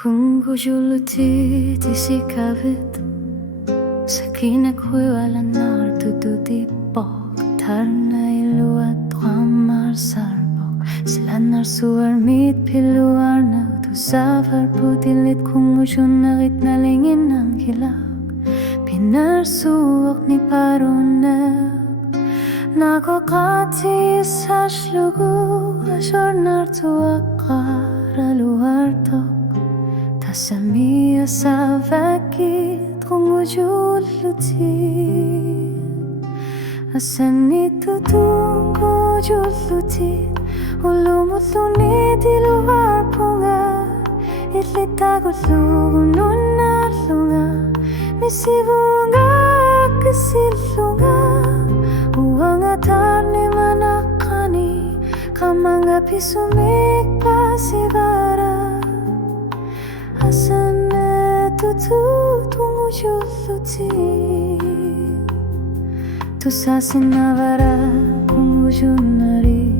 Kung gujuluti di sikavit Sakina kuiwala nar tututi pok Tarna iluat qamar sarbok Silanar suar mit piluar na tu safar putilit kung gujunagit nalingin ang kilak Pinar suwak ni parona Nako kati sa shlugu Ashor nar tuakar luar tok Tasamia sa vakit kung ujuluti Asan ito tungko ujuluti Ulumutuni di luar punga Itlitago lugunun na lunga Misibunga kasilunga Uang atar ni manakani Kamanga pisumik pasibara Asan ito tungujuluti Tu sasinavara kungujunari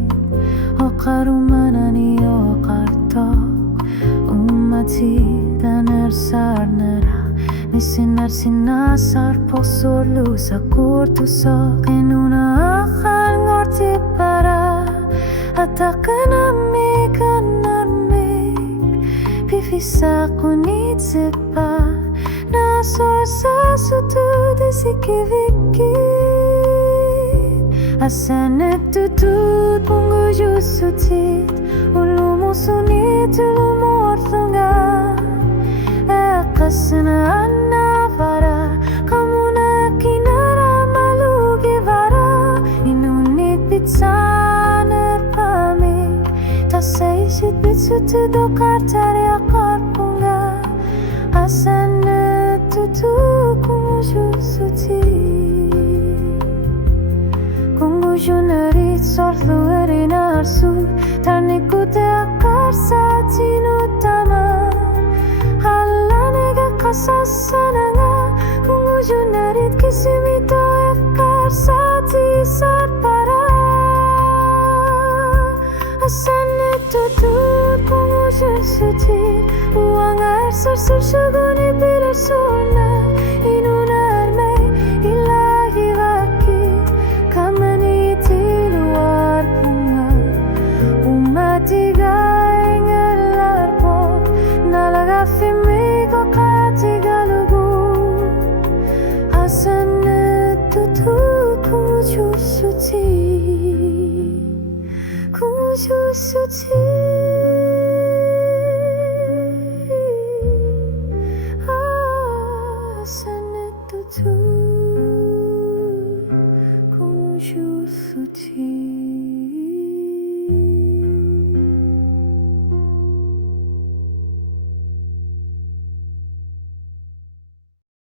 Okarumanani okartok Umati danar sarnara Nisinar sinasar posorlu sa kurtusok Enuna akal ngorti para Atakanami kanarmik Pifisa kunit sepa Nasor sa sutu desikivikit Asan etutut pungujusutit Ulumusunit ulumorthunga Ekasana anavara Kamuna kinara malugivara Inunit bitsane pamik Tasaisit bitsutu dokartari akarpunga Asan etutut pungujusutit Kungujunarit sorthu erinar su Tarnikute akar sa tinutama Halanega kasasananga Kungujunarit kisimito akar sa tisar para Asan etutut pungujusutit Uang air sarsar syuguni bilar surna Inunar may ilahi vakit Kamani tiluar punga Umatigay ngalar po Nalaga fimigo katigalugu Asan etutut kungujusuti Kungujusuti Asan etutut kungujusuti